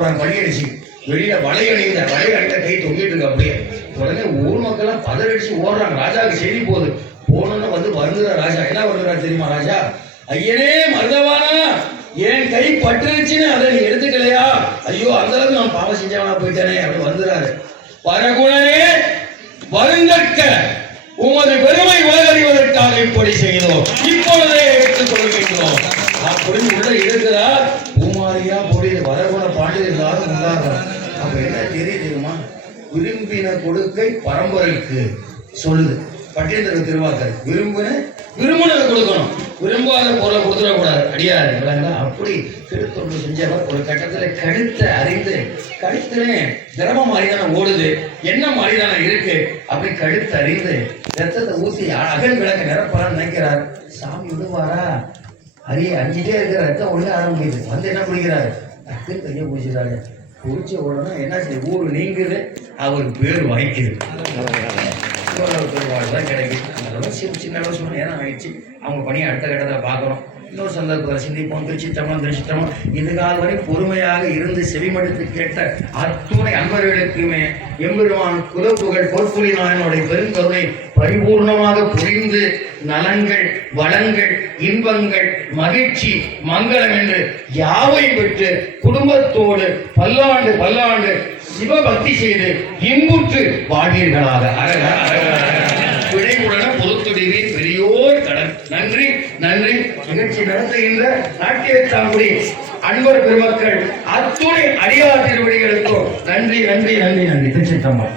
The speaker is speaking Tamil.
பணியடிச்சு வெளியில வலை அணிந்த கை தொங்கிட்டு இருக்கு. அப்படியே உடனே ஊர் மக்கள் பதறடிச்சு ஓடுறாங்க. ராஜாவுக்கு செய்தி போகுது. போனோன்னு வருகிற ராஜா என்ன வருகிறார் தெரியுமா? ராஜா, ஐயனே மருதவானா, என் கை பட்டுருச்சுன்னு அதை நீ எடுத்துக்கலையா? ஐயோ, அந்த அளவுக்கு நான் பாவம் செஞ்சவனா போயிட்டேனே அப்படி வந்துறாரு. பரகுணரே வருங்கற்க, உமது பெருமை உலகறிவதற்காக இப்படி செய்தோம், இப்பொழுதே எடுத்துக் கொள்கின்றோம் அப்படின்னு உள்ள இருக்கிறார். பூமாரியா பொடிய வரகுண பாண்டியர் எல்லாரும் உண்டாகிறார். அப்ப என்ன தெரியுமா? விரும்பின கொடுக்கை பரம்பரைக்கு சொல்லுது பட்டியந்திர திருவாக்கர். விரும்பினதை கொடுக்கணும், விரும்பாத பொருளை கொடுத்துடக்கூடாது. அடியாரு அப்படி திருத்தொண்டு செஞ்சவர் ஒரு கட்டத்துல கழுத்தை அறிந்து, கழுத்துலே திரவம் மாதிரிதானே ஓடுது, என்ன மாதிரிதானே இருக்கு அப்படி கழுத்து அறிந்து ரத்தத்தை ஊசி அகல் விளக்க நிரப்பலான்னு நினைக்கிறார். சாமி விடுவாரா? அரிய அஞ்சிட்டே இருக்கிற ரத்தம் ஒழுங்க ஆரம்பிக்குது. வந்து என்ன பிடிக்கிறாரு? டக்குன்னு கையை பிடிச்சிடாரு. பிடிச்ச உடனே என்ன செய்ய ஊர் நீங்குது, அவருக்கு பேர் வாய்க்குது. தான் கிடைக்குது. அதெல்லாம் சின்ன அளவு நேரம் ஆயிடுச்சு. அவங்க பணியை அடுத்த கட்டத்தில் பார்க்கணும். இன்னொரு சந்தர்ப்பத்தில் சிந்திப்போம். திருச்சிட்டமம் இதுகால் வரை பொறுமையாக இருந்து செவிமடுத்து கேட்ட அத்துணை அன்பர்களுக்குமே எம்பெருமான் குலப்புகள் பொற்புலி நாயனுடைய பெருங்கருணை பரிபூர்ணமாக புரிந்து நலன்கள், வளங்கள், இன்பங்கள், மகிழ்ச்சி, மங்களம் என்று யாவை பெற்று குடும்பத்தோடு பல்லாண்டு சிவபக்தி செய்து இன்புற்று வாழ்வீர்களாக. விடைவுடன பொறுத்துடிவே பெரியோர் கடன். நன்றி நன்றி. நிகழ்ச்சி நடத்துகின்ற நாட்டியத்தாங்குடி அன்பர் பெருமக்கள் அத்துணை அடியார் திருவடிகளுக்கும் நன்றி நன்றி நன்றி நன்றி. திருச்சிற்றம்பலம்.